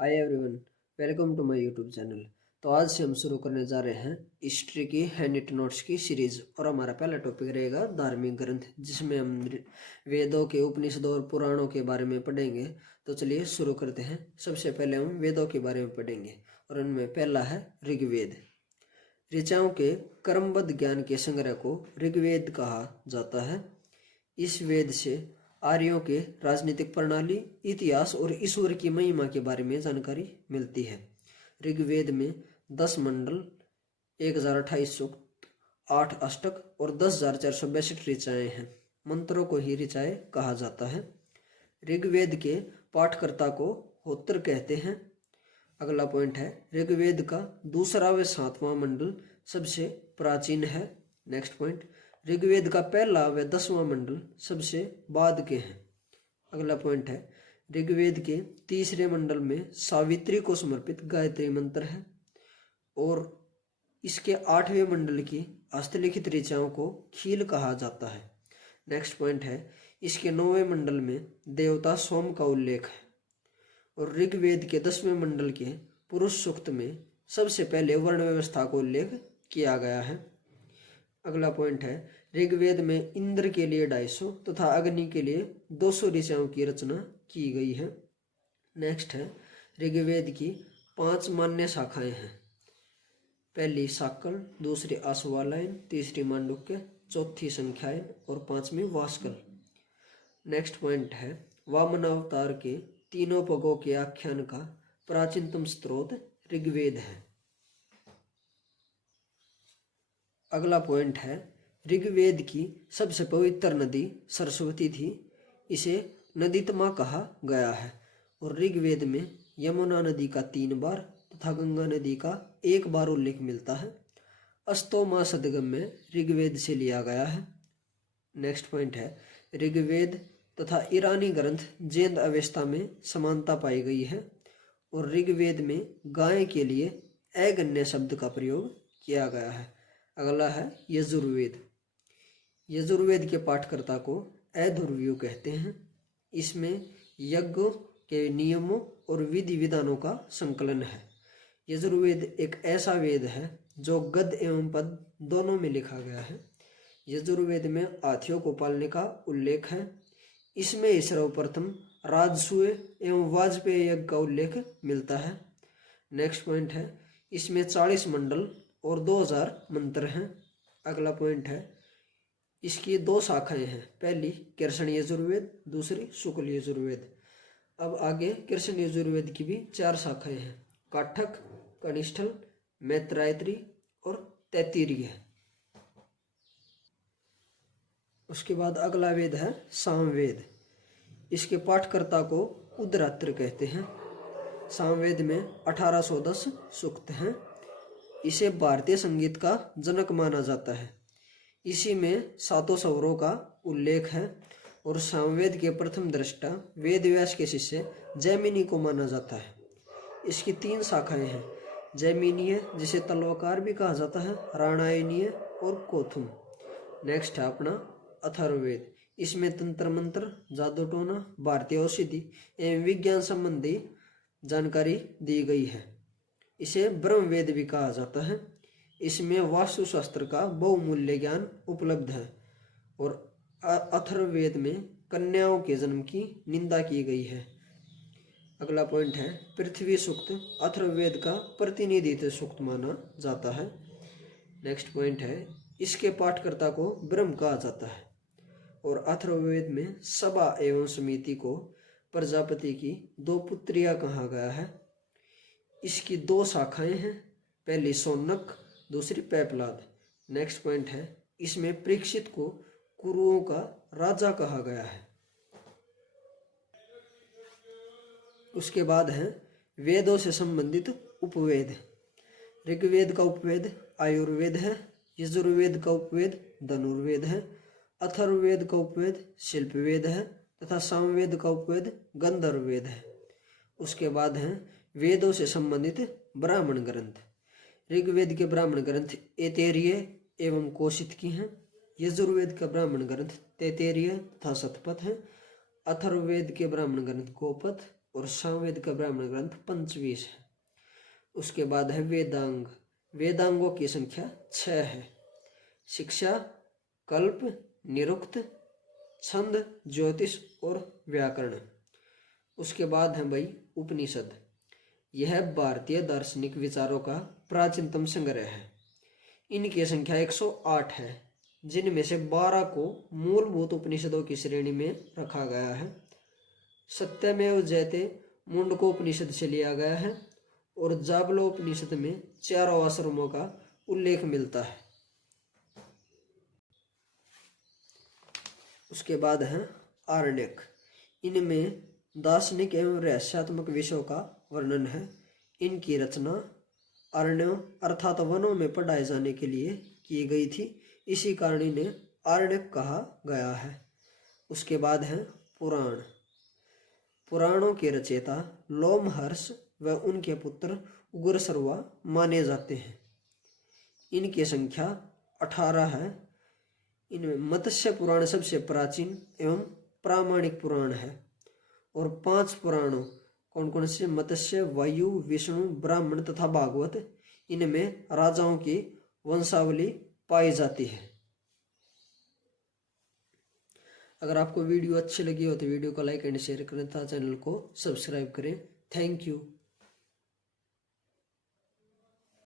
Hi everyone, welcome to my YouTube channel. तो आज से हम शुरू करने जा रहे हैं हिस्ट्री की हैंड नोट्स की सीरीज। और हमारा पहला टॉपिक रहेगा धार्मिक ग्रंथ, जिसमें हम वेदों के, उपनिषदों और पुराणों के बारे में पढ़ेंगे। तो चलिए शुरू करते हैं। सबसे पहले हम वेदों के बारे में पढ़ेंगे और उनमें पहला है ऋग्वेद। ऋचाओं के क्रमबद्ध ज्ञान के संग्रह को ऋग्वेद कहा जाता है। इस वेद से आर्यों के राजनीतिक प्रणाली, इतिहास और ईश्वर की महिमा के बारे में जानकारी मिलती है। ऋग्वेद में 10 मंडल, 1028 सूक्त, 8 अष्टक और 10,462 ऋचाएं हैं। मंत्रों को ही ऋचाएं कहा जाता है। ऋग्वेद के पाठकर्ता को होत्र कहते हैं। अगला पॉइंट है, ऋग्वेद का दूसरा व 7वां मंडल सबसे प्राचीन है। नेक्स्ट पॉइंट, ऋग्वेद का पहला व 10वां मंडल सबसे बाद के हैं। अगला पॉइंट है, ऋग्वेद के तीसरे मंडल में सावित्री को समर्पित गायत्री मंत्र है और इसके 8वें मंडल की हस्तलिखित ऋचाओं को खील कहा जाता है। नेक्स्ट पॉइंट है, इसके 9वें मंडल में देवता सोम का उल्लेख है और ऋग्वेद के 10वें मंडल के पुरुष सूक्त में सबसे पहले वर्ण व्यवस्था को उल्लेख किया गया है। अगला पॉइंट है, ऋग्वेद में इंद्र के लिए 250 तथा अग्नि के लिए 200 ऋचाओं की रचना की गई है। नेक्स्ट है, ऋग्वेद की 5 मान्य शाखाएं हैं। पहली शाकल, दूसरी आश्वालायन, तीसरी मांडुक्य, चौथी संख्यायन और 5वीं वास्कल। नेक्स्ट पॉइंट है, वामन अवतार के तीनों पगों के आख्यान का प्राचीनतम स्रोत ऋग्वेद है। अगला पॉइंट है, ऋग्वेद की सबसे पवित्र नदी सरस्वती थी। इसे नदीतमा कहा गया है और ऋग्वेद में यमुना नदी का 3 बार तथा गंगा नदी का 1 बार उल्लेख मिलता है। अस्तोमा सदगम में ऋग्वेद से लिया गया है। नेक्स्ट पॉइंट है, ऋग्वेद तथा ईरानी ग्रंथ जैन अवस्था में समानता पाई गई है और ऋग्वेद में गाय के लिए ऐगन्य शब्द का प्रयोग किया गया है। अगला है यजुर्वेद। यजुर्वेद के पाठकर्ता को अध्वर्यु कहते हैं। इसमें यज्ञ के नियमों और विधि विधानों का संकलन है। यजुर्वेद एक ऐसा वेद है जो गद्य एवं पद दोनों में लिखा गया है। यजुर्वेद में हाथियों को पालने का उल्लेख है। इसमें सर्वप्रथम राजसूय एवं वाजपेय यज्ञ का उल्लेख मिलता है। नेक्स्ट पॉइंट है, इसमें 40 मंडल और 2000 मंत्र हैं। अगला पॉइंट है, इसकी 2 शाखाएं हैं। पहली कृष्ण यजुर्वेद, दूसरी शुक्ल यजुर्वेद। अब आगे कृष्ण यजुर्वेद की भी 4 शाखाएं हैं, काठक, कनिष्ठल, मैत्रायत्री और तैत्तिरीय। उसके बाद अगला वेद है सामवेद। इसके पाठकर्ता को उद्रात्र कहते हैं। सामवेद में 1810 सूक्त हैं। इसे भारतीय संगीत का जनक माना जाता है। इसी में 7 स्वरों का उल्लेख है और सामवेद के प्रथम दृष्टा वेदव्यास के शिष्य जैमिनी को माना जाता है। इसकी 3 शाखाएं हैं, जैमिनीय जिसे तलवकार भी कहा जाता है, राणायनीय और कोथुम। नेक्स्ट है अपना अथर्ववेद। इसमें तंत्र मंत्र, जादू टोना, भारतीय औषधि एवं विज्ञान संबंधी जानकारी दी गई है। इसे ब्रह्मवेद भी कहा जाता है। इसमें वास्तुशास्त्र का बहुमूल्य ज्ञान उपलब्ध है और अथर्ववेद में कन्याओं के जन्म की निंदा की गई है। अगला पॉइंट है, पृथ्वी सूक्त अथर्ववेद का प्रतिनिधित्व सूक्त माना जाता है। नेक्स्ट पॉइंट है, इसके पाठकर्ता को ब्रह्म कहा जाता है और अथर्ववेद में सभा एवं समिति को प्रजापति की 2 पुत्रियां कहा गया है। इसकी 2 शाखाएं हैं, पहली सौनक, दूसरी पैपलाद। नेक्स्ट पॉइंट है, इसमें परीक्षित को कुरुओं का राजा कहा गया है। उसके बाद है वेदों से संबंधित उपवेद। ऋग्वेद का उपवेद आयुर्वेद है, यजुर्वेद का उपवेद धनुर्वेद है, अथर्ववेद का उपवेद शिल्पवेद है तथा सामवेद का उपवेद गंधर्ववेद है। उसके बाद है वेदों से संबंधित ब्राह्मण ग्रंथ। ऋग्वेद के ब्राह्मण ग्रंथ ऐतरेय एवं कोशित की हैं। यजुर्वेद का ब्राह्मण ग्रंथ तैत्तिरीय तथा शतपथ है। अथर्ववेद के ब्राह्मण ग्रंथ गोपथ और सामवेद का ब्राह्मण ग्रंथ पंचवीस है। उसके बाद है वेदांग। वेदांगों की संख्या 6 है। शिक्षा, कल्प, निरुक्त, छंद, ज्योतिष और व्याकरण। उसके बाद है भाई उपनिषद। यह भारतीय दार्शनिक विचारों का प्राचीनतम संग्रह है। इनकी संख्या 108 है, जिनमें से 12 को मूलभूत उपनिषदों की श्रेणी में रखा गया है। सत्यमेव जयते मुंडकोपनिषद से लिया गया है और जाबलोपनिषद में चारों आश्रमों का उल्लेख मिलता है। उसके बाद है आरण्यक। इनमें दार्शनिक एवं रहस्यात्मक विषयों का वर्णन है। इनकी रचना अरण्यों अर्थात वनों में पढ़ाए जाने के लिए की गई थी, इसी कारण इन्हें आरण्यक कहा गया है। उसके बाद है पुराण। पुराणों के रचयिता लोमहर्ष व उनके पुत्र उग्रसर्वा माने जाते हैं। इनकी संख्या 18 है। इनमें मत्स्य पुराण सबसे प्राचीन एवं प्रामाणिक पुराण है और 5 पुराणों कौन कौन से? मत्स्य, वायु, विष्णु, ब्राह्मण तथा भागवत। इनमें राजाओं की वंशावली पाई जाती है। अगर आपको वीडियो अच्छी लगी हो तो वीडियो को लाइक एंड शेयर करें तथा चैनल को सब्सक्राइब करें। Thank you.